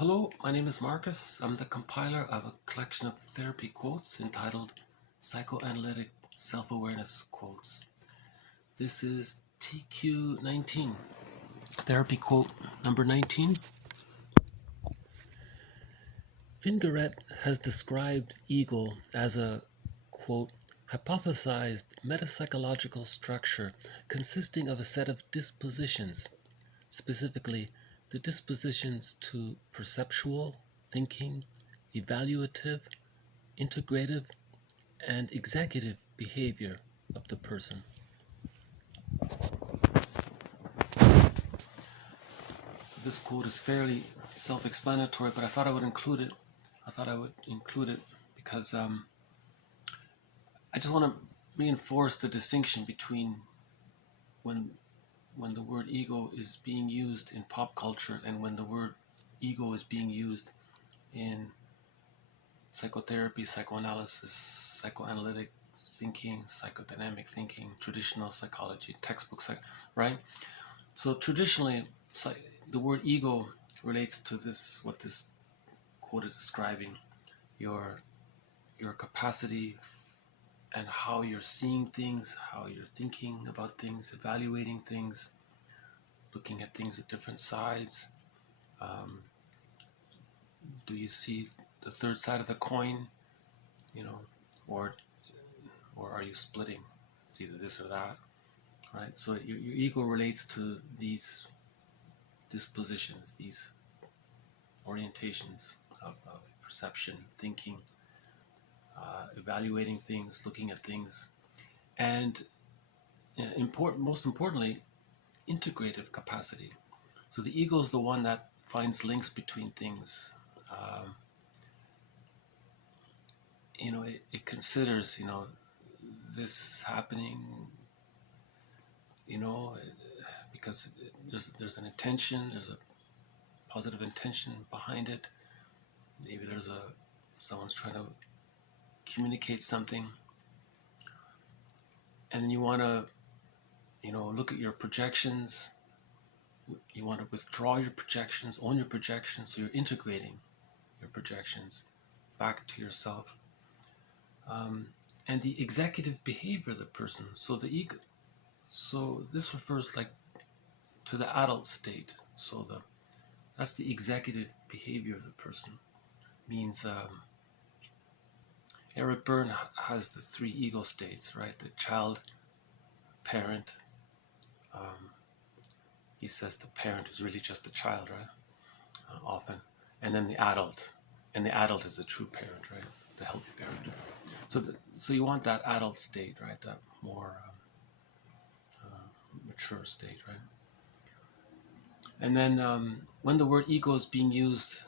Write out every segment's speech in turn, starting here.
Hello, my name is Marcus. I'm the compiler of a collection of therapy quotes entitled Psychoanalytic Self-Awareness Quotes. This is TQ19, therapy quote number 19. Fingarette has described ego as a, quote, hypothesized metapsychological structure consisting of a set of dispositions, specifically the dispositions to perceptual, thinking, evaluative, integrative, and executive behavior of the person. This quote is fairly self-explanatory, but I thought I would include it. Because I just want to reinforce the distinction between when the word ego is being used in pop culture and when the word ego is being used in psychotherapy, psychoanalysis, psychoanalytic thinking, psychodynamic thinking, traditional psychology, textbook, right? So traditionally, the word ego relates to this, what this quote is describing, your capacity and how you're seeing things, how you're thinking about things, evaluating things, looking at things at different sides. Do you see the third side of the coin, or are you splitting? It's either this or that, right? So your ego relates to these dispositions, these orientations of perception, thinking, evaluating things, looking at things, and most importantly, integrative capacity. So the ego is the one that finds links between things. It considers, this is happening, because there's an intention, there's a positive intention behind it. Maybe someone's trying to communicate something, and then you want to, look at your projections. You want to withdraw your projections, own your projections, so you're integrating your projections back to yourself. And the executive behavior of the person, so the ego. So this refers to the adult state. So that's the executive behavior of the person. Means Eric Berne has the 3 ego states, right? The child, parent. He says the parent is really just the child, right? Often. And then the adult. And the adult is the true parent, right? The healthy parent. So you want that adult state, right? That more mature state, right? And then when the word ego is being used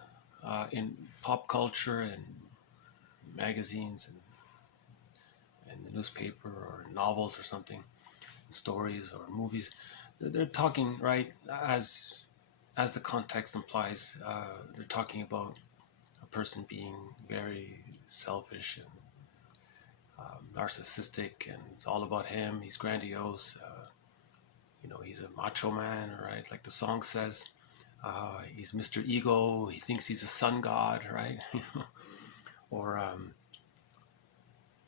in pop culture and magazines and the newspaper or novels or something, stories or movies, they're talking, right, as the context implies, they're talking about a person being very selfish and narcissistic, and it's all about him. He's grandiose. He's a macho man, right? Like the song says, he's Mr. Ego. He thinks he's a sun god, right? Or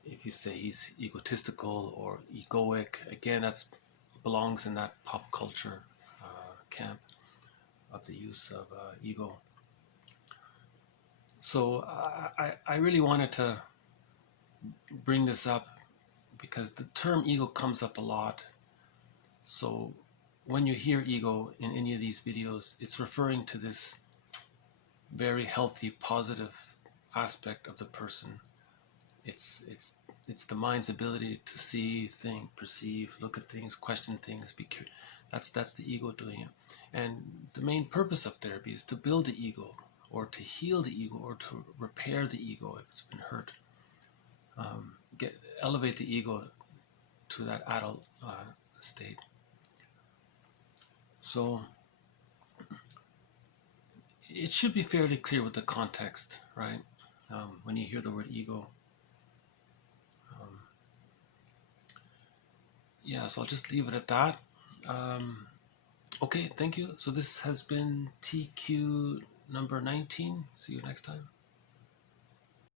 if you say he's egotistical or egoic, again, that belongs in that pop culture camp of the use of ego. So I really wanted to bring this up because the term ego comes up a lot. So when you hear ego in any of these videos, it's referring to this very healthy, positive aspect of the person. It's the mind's ability to see, think, perceive, look at things, question things, be curious. That's the ego doing it. And the main purpose of therapy is to build the ego, or to heal the ego, or to repair the ego if it's been hurt. Elevate the ego to that adult state. So it should be fairly clear with the context, right? When you hear the word ego. Yeah, so I'll just leave it at that. Okay, thank you. So this has been TQ number 19. See you next time.